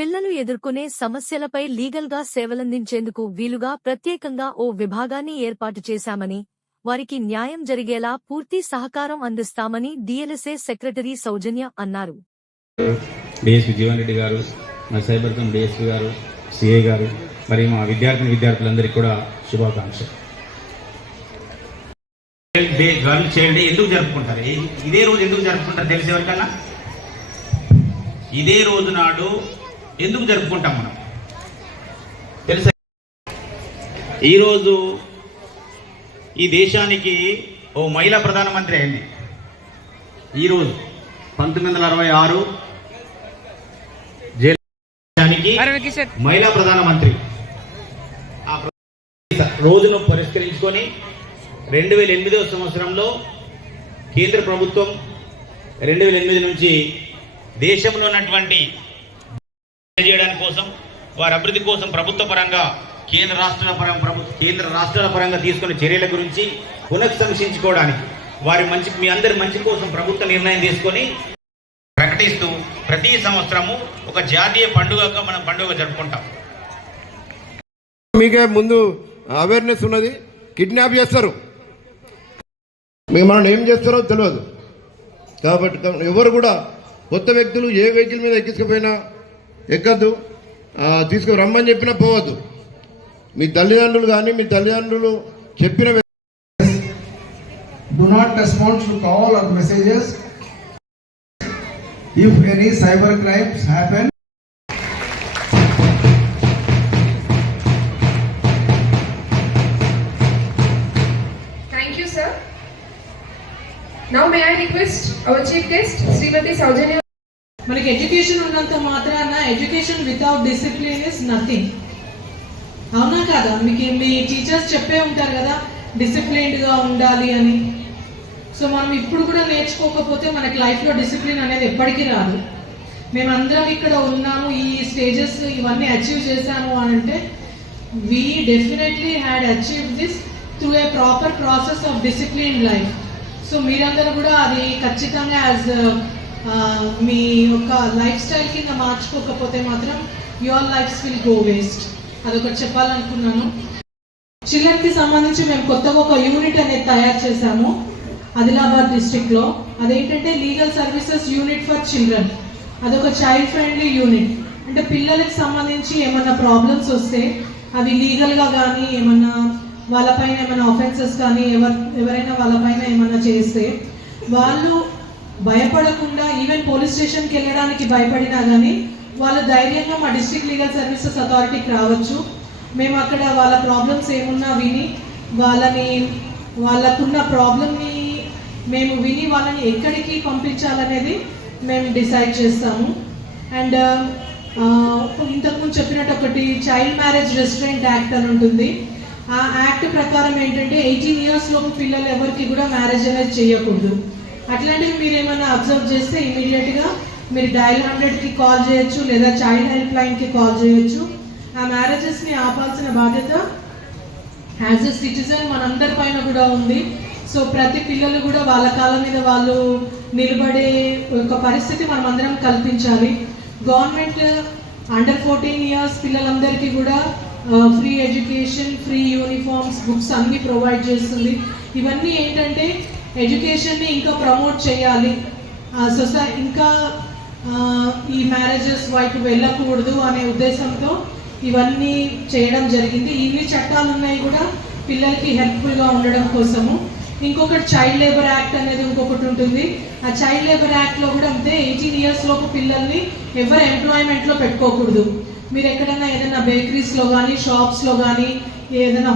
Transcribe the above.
పిల్లలు ఎదుర్కొనే సమస్యలపై లీగల్గా సేవలందించేందుకు వీలుగా ప్రత్యేకంగా ఓ విభాగాన్ని ఏర్పాటు చేశామని, వారికి న్యాయం జరిగేలా పూర్తి సహకారం అందిస్తామని డీఎల్ఎస్ఏ సెక్రటరీ సౌజన్య అన్నారు. డిఎస్పీ జీవన్ రెడ్డి గారు, సైబర్ క్రైమ్ డిఎస్పీ గారు, సిఐ గారు, మరి మా విద్యార్థులందరికీ కూడా శుభాకాంక్షలు. చైల్డ్ డే ఎందుకు జరుపుకుంటారు? ఇదే రోజు ఎందుకు జరుపుకుంటారు తెలిసే ఎవరికన్నా? ఇదే రోజు నాడు ఎందుకు జరుపుకుంటాం మనం తెలుసా? ఈరోజు ఈ దేశానికి ఓ మహిళా ప్రధానమంత్రి అయింది. ఈరోజు 1966 దేశానికి మహిళా ప్రధానమంత్రి. ఆ రోజును పరిష్కరించుకొని 2008వ సంవత్సరంలో కేంద్ర ప్రభుత్వం 2008 నుంచి దేశంలో ఉన్నటువంటి చేయడానికి కోసం, వారి అభివృద్ధి కోసం ప్రభుత్వ పరంగా కేంద్ర రాష్ట్రాల పరంగా తీసుకున్న చర్యల గురించి పునఃసమీక్షించుకోవడానికి మీ అందరి మంచి కోసం ప్రభుత్వ నిర్ణయం తీసుకొని ప్రకటిస్తూ ప్రతి సంవత్సరము ఒక జాతీయ పండుగగా మనం పండుగ జరుపుకుంటాం. మీకే ముందు అవేర్నెస్ ఉన్నది. కిడ్నాప్ చేస్తారు, మనం ఏం చేస్తారో తెలియదు. కాబట్టి ఎవరు కూడా కొత్త వ్యక్తులు ఏ వెహికల్ మీద ఎక్కించుకుపోయినా ఎక్కద్దు, తీసుకురమ్మని చెప్పినా పోవద్దు. మీ తల్లిదండ్రులు కానీ మీ తల్లిదండ్రులు చెప్పిన do not respond to call or messages if any cyber crimes happen. Thank you, sir. Now may I request our chief guest Srimati Saujanya. మనకి ఎడ్యుకేషన్ ఉన్నంత మాత్రాన education without discipline is nothing. అవునా కదా? మీకు మీ టీచర్స్ చెప్పే ఉంటారు కదా డిసిప్లిన్డ్గా ఉండాలి అని. సో మనం ఇప్పుడు కూడా నేర్చుకోకపోతే మనకి లైఫ్లో డిసిప్లిన్ అనేది ఎప్పటికీ రాదు. మేమందరం ఇక్కడ ఉన్నాము, ఈ స్టేజెస్ ఇవన్నీ అచీవ్ చేశాము అని అంటే we definitely had achieve this through a proper process of discipline life. So మీరందరూ కూడా అది ఖచ్చితంగా యాజ్ మీ యొక్క లైఫ్ స్టైల్ కింద మార్చుకోకపోతే మాత్రం your lifes will go waste. అదొకటి చెప్పాలనుకున్నాను. చిల్డ్రన్కి సంబంధించి మేము కొత్తగా ఒక యూనిట్ అనేది తయారు చేశాము ఆదిలాబాద్ డిస్ట్రిక్ట్లో. అదేంటంటే legal services unit for children. అదొక చైల్డ్ ఫ్రెండ్లీ యూనిట్. అంటే పిల్లలకి సంబంధించి ఏమన్నా ప్రాబ్లమ్స్ వస్తే అవి లీగల్గా కానీ ఏమన్నా వాళ్ళపైన ఏమైనా ఆఫెన్సెస్ కానీ ఎవరైనా వాళ్ళపైన ఏమన్నా చేస్తే వాళ్ళు భయపడకుండా, ఈవెన్ పోలీస్ స్టేషన్కి వెళ్ళడానికి భయపడినా కానీ వాళ్ళు ధైర్యంగా మా డిస్ట్రిక్ట్ లీగల్ సర్వీసెస్ అథారిటీకి రావచ్చు. మేము అక్కడ వాళ్ళ ప్రాబ్లమ్స్ ఏమున్నా విని వాళ్ళకున్న ప్రాబ్లమ్ని మేము విని వాళ్ళని ఎక్కడికి పంపించాలనేది మేము డిసైడ్ చేస్తాము. అండ్ ఇంతకుముందు చెప్పినట్టు ఒకటి చైల్డ్ మ్యారేజ్ రెస్ట్రెయింట్ యాక్ట్ అని ఉంటుంది. ఆ యాక్ట్ ప్రకారం ఏంటంటే 18 years లోపు పిల్లలు ఎవరికి కూడా మ్యారేజ్ అనేది చేయకూడదు. అట్లాంటివి మీరు ఏమైనా అబ్జర్వ్ చేస్తే ఇమీడియట్గా మీరు డయల్ 100కి కాల్ చేయొచ్చు, లేదా చైల్డ్ హెల్ప్ లైన్కి కాల్ చేయొచ్చు. ఆ మ్యారేజెస్ని ఆపాల్సిన బాధ్యత యాజ్ ఎ సిటిజన్ మనందరి పైన కూడా ఉంది. సో ప్రతి పిల్లలు కూడా వాళ్ళ కాళ్ళ మీద వాళ్ళు నిలబడే ఒక పరిస్థితి మనం అందరం కల్పించాలి. గవర్నమెంట్ అండర్ 14 years పిల్లలందరికీ కూడా free education, free uniforms, books అన్నీ ప్రొవైడ్ చేస్తుంది. ఇవన్నీ ఏంటంటే ఎడ్యుకేషన్ని ఇంకా ప్రమోట్ చేయాలి, ఇంకా ఈ మ్యారేజెస్ వైపు వెళ్ళకూడదు అనే ఉద్దేశంతో ఇవన్నీ చేయడం జరిగింది. ఇన్ని చట్టాలు ఉన్నాయి కూడా పిల్లలకి హెల్ప్ఫుల్గా ఉండడం కోసము. ఇంకొకటి చైల్డ్ లేబర్ యాక్ట్ అనేది ఇంకొకటి ఉంటుంది. ఆ చైల్డ్ లేబర్ యాక్ట్లో కూడా అంతే, 18 years లోపు పిల్లల్ని ఎవరు ఎంప్లాయ్మెంట్లో పెట్టుకోకూడదు. మీరు ఎక్కడైనా ఏదైనా బేకరీస్లో కానీ షాప్స్లో కానీ ఏదైనా